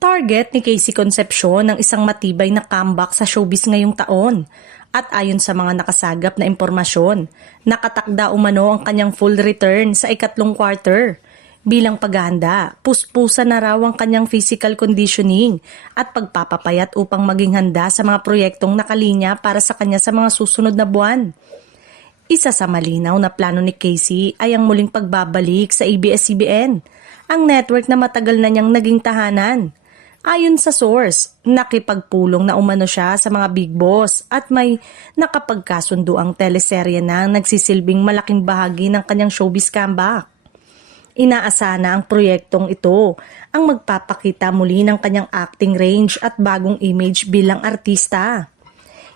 Target ni Casey Concepcion ang isang matibay na comeback sa showbiz ngayong taon. At ayon sa mga nakasagap na impormasyon, nakatakda umano ang kanyang full return sa ikatlong quarter. Bilang paghahanda, puspusa na raw ang kanyang physical conditioning at pagpapapayat upang maging handa sa mga proyektong nakalinya para sa kanya sa mga susunod na buwan. Isa sa malinaw na plano ni Casey ay ang muling pagbabalik sa ABS-CBN, ang network na matagal na niyang naging tahanan. Ayon sa source, nakipagpulong na umano siya sa mga big boss at may nakapagkasundo ang teleserye na nagsisilbing malaking bahagi ng kanyang showbiz comeback. Inaasa na ang proyektong ito ang magpapakita muli ng kanyang acting range at bagong image bilang artista.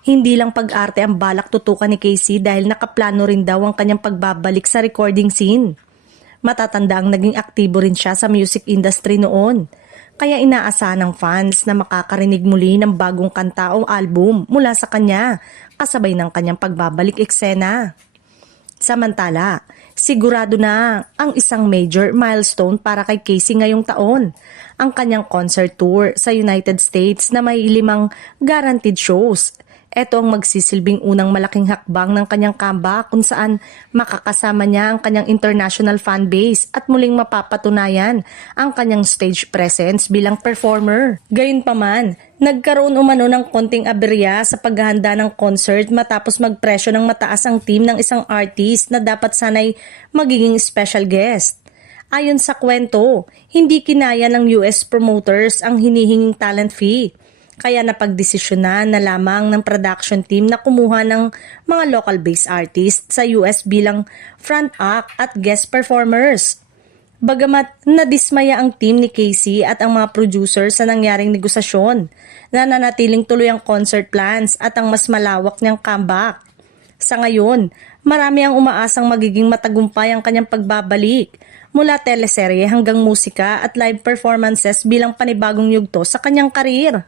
Hindi lang pag-arte ang balak tutukan ni Casey dahil nakaplano rin daw ang kanyang pagbabalik sa recording scene. Matatanda ang naging aktibo rin siya sa music industry noon. Kaya inaasahan ng fans na makakarinig muli ng bagong kanta o album mula sa kanya, kasabay ng kanyang pagbabalik eksena. Samantala, sigurado na ang isang major milestone para kay Casey ngayong taon, ang kanyang concert tour sa United States na may 5 guaranteed shows. Ito ang magsisilbing unang malaking hakbang ng kanyang comeback kung saan makakasama niya ang kanyang international fan base at muling mapapatunayan ang kanyang stage presence bilang performer. Gayunpaman, nagkaroon umano ng konting aberya sa paghahanda ng concert matapos magpresyo ng mataas ang team ng isang artist na dapat sanay magiging special guest. Ayon sa kwento, hindi kinaya ng US promoters ang hinihinging talent fee. Kaya napagdesisyonan na lamang ng production team na kumuha ng mga local-based artists sa US bilang front act at guest performers. Bagamat nadismaya ang team ni Casey at ang mga producers sa nangyaring negosasyon, nananatiling tuloy ang concert plans at ang mas malawak niyang comeback. Sa ngayon, marami ang umaasang magiging matagumpay ang kanyang pagbabalik mula teleserye hanggang musika at live performances bilang panibagong yugto sa kanyang karir.